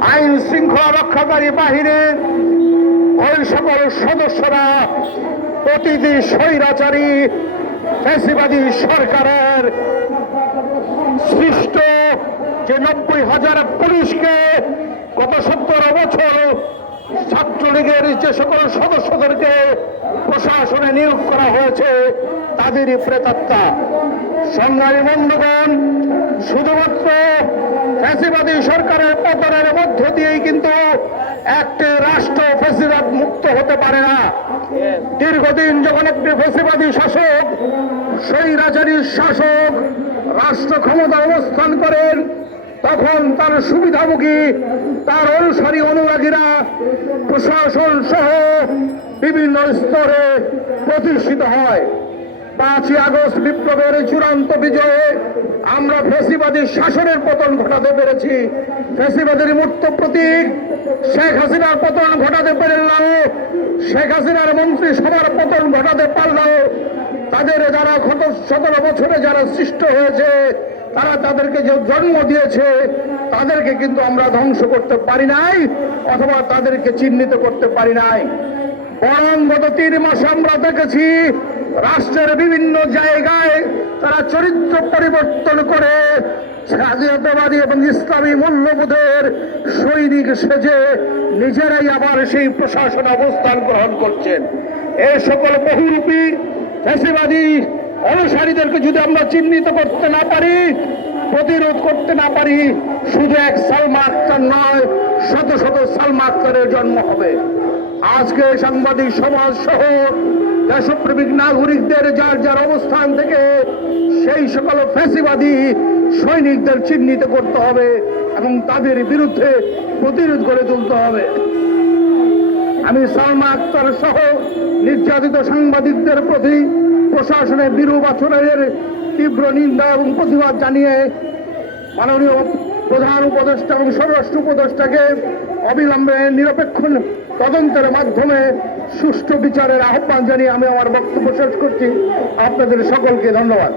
আইন শৃঙ্খলা রক্ষাকারী বাহিনীর ওই সকল সদস্যরা প্রতিটি স্বৈরাচারী, ফ্যাসিবাদী সরকারের সৃষ্ট যে নব্বই হাজার পুলিশকে গত সত্তর বছর ছাত্রলীগের যে সকল সদস্যদেরকে প্রশাসনে নিয়োগ করা হয়েছে, তাদেরই প্রেতাত্মা। সংগ্রামী বন্ধুগণ, শুধুমাত্র ফ্যাসিবাদী সরকারের পতনের মধ্য দিয়েই কিন্তু একটি রাষ্ট্র ফ্যাসিবাদ মুক্ত হতে পারে না। দীর্ঘদিন যখন একটি ফ্যাসিবাদী শাসক স্বৈরাচারী শাসক রাষ্ট্র ক্ষমতা অবস্থান করেন, তখন তার সুবিধাভোগী, তার অনুসারী অনুরাগীরা প্রশাসন সহ বিভিন্ন স্তরে প্রতিষ্ঠিত হয়। পাঁচই আগস্ট বিপ্লবের চূড়ান্ত বিজয়ে আমরা ফেসিবাদী শাসনের পতন ঘটাতে পেরেছি। ফেসিবাদের মূর্ত প্রতীক শেখ হাসিনার পতন ঘটাতে পারলাম শেখ হাসিনার মন্ত্রী সভার পতন ঘটাতে পারলাম তাদের যারা গত সতেরো বছরে যারা সৃষ্ট হয়েছে, তারা তাদেরকে যে জন্ম দিয়েছে, তাদেরকে কিন্তু আমরা ধ্বংস করতে পারি নাই, অথবা তাদেরকে চিহ্নিত করতে পারি নাই। বরং গত তিন মাসে আমরা দেখেছি রাষ্ট্রের বিভিন্ন জায়গায় তারা চরিত্র পরিবর্তন করে স্বাধীনতাবাদী এবং ইসলামী মূল্যবোধের সৈনিক সেজে নিজেরাই আবার সেই প্রশাসন অবস্থান গ্রহণ করছেন। এ সকল বহুরূপী ফ্যাসিবাদী অনুসারীদেরকে যদি আমরা চিহ্নিত করতে না পারি, প্রতিরোধ করতে না পারি, শুধু এক সালমা আক্তার নয়, শত শত সালমা আক্তারের জন্ম হবে। আজকে সাংবাদিক সমাজ সহ দেশপ্রেমিক নাগরিকদের যার যার অবস্থান থেকে সেই সকল ফ্যাসিবাদী সৈনিকদের চিহ্নিত করতে হবে এবং তাদের বিরুদ্ধে প্রতিরোধ করে তুলতে হবে। আমি সালমা আক্তার সহ নির্যাতিত সাংবাদিকদের প্রতি প্রশাসনের বিরূপ আচরণের তীব্র নিন্দা এবং প্রতিবাদ জানিয়ে মাননীয় প্রধান উপদেষ্টা এবং স্বরাষ্ট্র উপদেষ্টাকে অবিলম্বে নিরপেক্ষ তদন্তের মাধ্যমে সুষ্ঠু বিচারের আহ্বান জানিয়ে আমি আমার বক্তব্য শেষ করছি। আপনাদের সকলকে ধন্যবাদ।